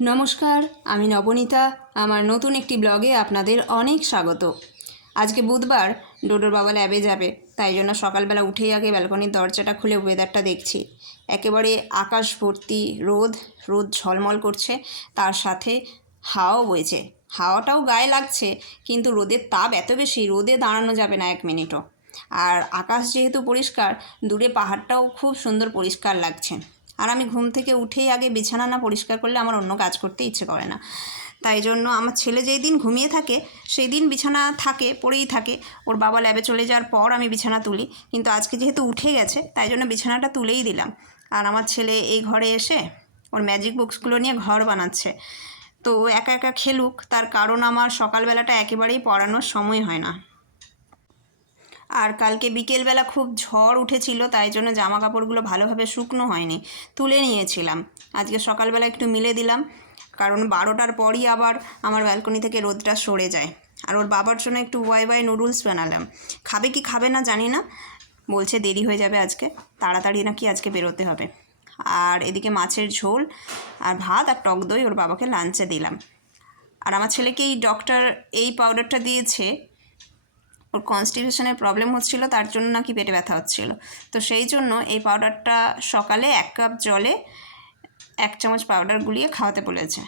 নমস্কার, আমি নবনীতা। আমার নতুন একটি ব্লগে আপনাদের অনেক স্বাগত। আজকে বুধবার, ডোডোর বাবা ল্যাবে যাবে, তাই জন্য সকালবেলা উঠেই আগে ব্যালকনির দরজাটা খুলে ওয়েদারটা দেখছি। একেবারে আকাশ ভর্তি রোদ, রোদ ঝলমল করছে, তার সাথে হাওয়াও বইছে। হাওয়াটাও গায়ে লাগছে, কিন্তু রোদের তাপ এত বেশি, রোদে দাঁড়ানো যাবে না এক মিনিটও। আর আকাশ যেহেতু পরিষ্কার, দূরে পাহাড়টাও খুব সুন্দর পরিষ্কার লাগছে। আর আমি ঘুম থেকে উঠেই আগে বিছানা না পরিষ্কার করলে আমার অন্য কাজ করতে ইচ্ছে করে না। তাই জন্য আমার ছেলে যেই দিন ঘুমিয়ে থাকে সেই দিন বিছানা থাকে, পড়েই থাকে। ওর বাবা ল্যাবে চলে যাওয়ার পর আমি বিছানা তুলি, কিন্তু আজকে যেহেতু উঠে গেছে তাই জন্য বিছানাটা তুলেই দিলাম। আর আমার ছেলে এই ঘরে এসে ওর ম্যাজিক বক্সগুলো নিয়ে ঘর বানাচ্ছে। তো একা একা খেলুক, তার কারণ আমার সকালবেলাটা একেবারেই পড়ানোর সময় হয় না। আর কালকে বিকেলবেলা খুব ঝড় উঠেছিল, তাই জন্য জামা কাপড়গুলো ভালোভাবে শুকনো হয়নি, তুলে নিয়েছিলাম। আজকে সকালবেলা একটু মিলে দিলাম, কারণ 12টার পরই আবার আমার ব্যালকনি থেকে রোদটা সরে যায়। আর ওর বাবার জন্য একটু ওয়াই নুডলস বানালাম। খাবে কি খাবে না জানি না, বলছে দেরি হয়ে যাবে আজকে, তাড়াতাড়ি নাকি আজকে বেরোতে হবে। আর এদিকে মাছের ঝোল আর ভাত আর টক দই ওর বাবাকে লাঞ্চে দিলাম। আর আমার ছেলেকে এই ডক্টর এই পাউডারটা দিয়েছে, ওর কনস্টিপেশনের প্রবলেম হচ্ছিল, তার জন্য নাকি পেটে ব্যথা হচ্ছিল। তো সেই জন্য এই পাউডারটা সকালে 1 কাপ জলে 1 চামচ পাউডার গুলিয়ে খাওয়াতে বলেছে।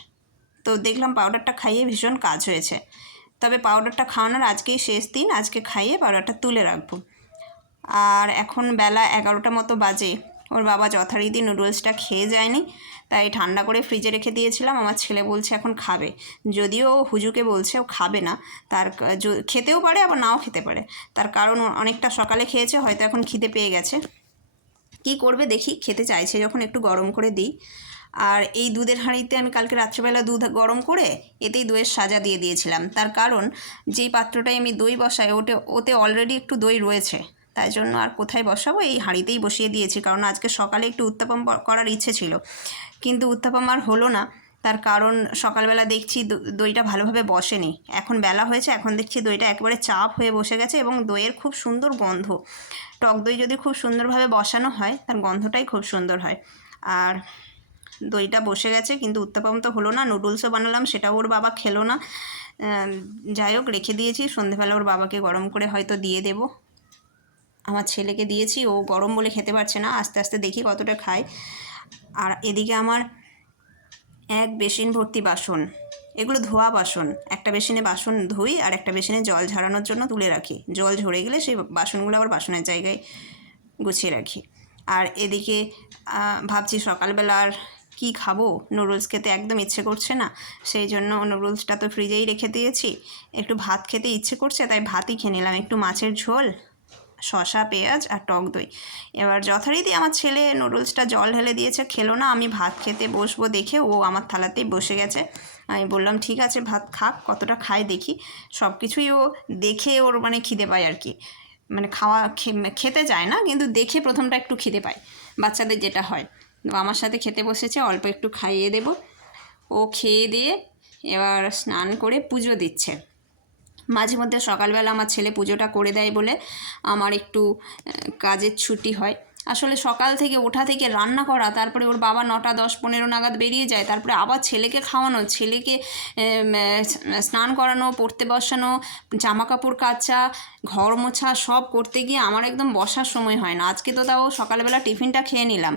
তো দেখলাম পাউডারটা খাইয়ে ভীষণ কাজ হয়েছে। তবে পাউডারটা খাওয়ানোর আজকেই শেষ দিন, আজকে খাইয়ে পাউডারটা তুলে রাখবো। আর এখন বেলা 11টা মতো বাজে, ওর বাবা যথারীতি নুডলসটা খেয়ে যায়নি, তাই ঠান্ডা করে ফ্রিজে রেখে দিয়েছিলাম। আমার ছেলে বলছে এখন খাবে, যদিও হুজুকে বলছে ও খাবে না, তার খেতেও পারে আবার নাও খেতে পারে। তার কারণ অনেকটা সকালে খেয়েছে, হয়তো এখন খিদে পেয়ে গেছে। কি করবে দেখি, খেতে চাইছে যখন একটু গরম করে দিই। আর এই দুধের হাঁড়িতে আমি কালকে রাত্রেবেলা দুধ গরম করে এতেই দইয়ের সাজা দিয়ে দিয়েছিলাম। তার কারণ যেই পাত্রটায় আমি দই বসাই ওতে অলরেডি একটু দই রয়েছে, তাই জন্য আর কোথায় বসাবো, এই হাঁড়িতেই বসিয়ে দিয়েছি। কারণ আজকে সকালে একটু উত্তাপম করার ইচ্ছে ছিল, কিন্তু উত্তাপম আর হলো না। তার কারণ সকালবেলা দেখছি দইটা ভালোভাবে বসেনি। এখন বেলা হয়েছে, এখন দেখছি দইটা একেবারে চাপ হয়ে বসে গেছে এবং দইয়ের খুব সুন্দর গন্ধ। টক দই যদি খুব সুন্দরভাবে বসানো হয় তার গন্ধটাই খুব সুন্দর হয়। আর দইটা বসে গেছে, কিন্তু উত্তাপম তো হলো না। নুডলসও বানালাম, সেটাও ওর বাবা খেলো না। যাই হোক, রেখে দিয়েছি, সন্ধেবেলা ওর বাবাকে গরম করে হয়তো দিয়ে দেব। আমার ছেলেকে দিয়েছি, ও গরম বলে খেতে পারছে না, আস্তে আস্তে দেখি কতটা খায়। আর এদিকে আমার 1 বেসিন ভর্তি বাসন, এগুলো ধোয়া বাসন। একটা বেসিনে বাসন ধুই আর একটা বেসিনে জল ঝরানোর জন্য তুলে রাখি। জল ঝরে গেলে সেই বাসনগুলো আবার বাসনের জায়গায় গুছিয়ে রাখি। আর এদিকে ভাবছি সকালবেলা আর কী খাবো, নুডলস খেতে একদম ইচ্ছে করছে না। সেই জন্য নুডলসটা তো ফ্রিজেই রেখে দিয়েছি, একটু ভাত খেতে ইচ্ছে করছে, তাই ভাতই খেয়ে নিলাম। একটু মাছের ঝোল, শসা, পেঁয়াজ আর টক দই। এবার যথারীতি আমার ছেলে নুডলসটা জল ঢেলে দিয়েছে, খেলো না। আমি ভাত খেতে বসবো দেখে ও আমার থালাতেই বসে গেছে। আমি বললাম ঠিক আছে ভাত খাক, কতটা খায় দেখি। সব কিছুই ও দেখে ওর মানে খিদে পায় আর কি, মানে খেতে চায় না, কিন্তু দেখে প্রথমটা একটু খিদে পায়, বাচ্চাদের যেটা হয়। তো আমার সাথে খেতে বসেছে, অল্প একটু খাইয়ে দেব। ও খেয়ে দিয়ে এবার স্নান করে পুজো দিচ্ছে। মাঝে মধ্যে সকালবেলা আমার ছেলে পুজোটা করে দেয় বলে আমার একটু কাজের ছুটি হয়। আসলে সকাল থেকে ওঠা থেকে রান্না করা, তারপরে ওর বাবা 9টা 10 15 নাগাদ বেরিয়ে যায়, তারপরে আবার ছেলেকে খাওয়ানো, ছেলেকে স্নান করানো, পড়তে বসানো, জামা কাপড় কাচা, ঘর মোছা, সব করতে গিয়ে আমার একদম বসার সময় হয় না। আজকে তো তাও সকালবেলা টিফিনটা খেয়ে নিলাম,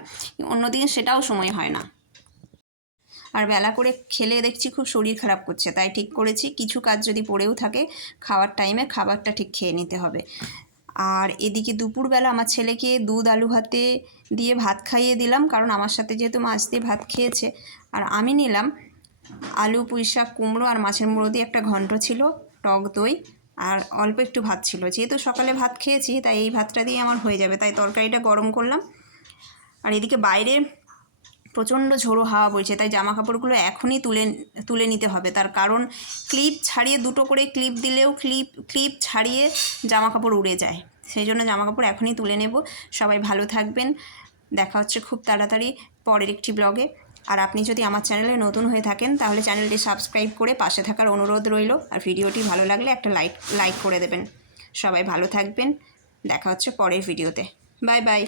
অন্যদিন সেটাও সময় হয় না। আর বেলা করে খেলে দেখছি খুব শরীর খারাপ করছে, তাই ঠিক করেছি কিছু কাজ যদি পড়েও থাকে খাওয়ার টাইমে খাবারটা ঠিক খেয়ে নিতে হবে। আর এদিকে দুপুরবেলা আমার ছেলেকে দুধ আলু ভাতে দিয়ে ভাত খাইয়ে দিলাম, কারণ আমার সাথে যেহেতু মাছ দিয়ে ভাত খেয়েছে। আর আমি নিলাম আলু, পুঁই শাক, কুমড়ো আর মাছের মুড়ো দিয়ে একটা ঘন্ট ছিল, টক দই আর অল্প একটু ভাত ছিল। যেহেতু সকালে ভাত খেয়েছি তাই এই ভাতটা দিয়ে আমার হয়ে যাবে, তাই তরকারিটা গরম করলাম। আর এদিকে বাইরে প্রচণ্ড ঝোড়ো হাওয়া বইছে, তাই জামা কাপড়গুলো এখনই তুলে নিতে হবে। তার কারণ ক্লিপ ছাড়িয়ে, 2টো করে ক্লিপ দিলেও ক্লিপ ছাড়িয়ে জামা কাপড় উড়ে যায়। সেই জন্য জামা কাপড় এখনই তুলে নেব। সবাই ভালো থাকবেন, দেখা হচ্ছে খুব তাড়াতাড়ি পরের একটি ব্লগে। আর আপনি যদি আমার চ্যানেলে নতুন হয়ে থাকেন তাহলে চ্যানেলটি সাবস্ক্রাইব করে পাশে থাকার অনুরোধ রইল। আর ভিডিওটি ভালো লাগলে একটা লাইক করে দেবেন। সবাই ভালো থাকবেন, দেখা হচ্ছে পরের ভিডিওতে। Bye bye.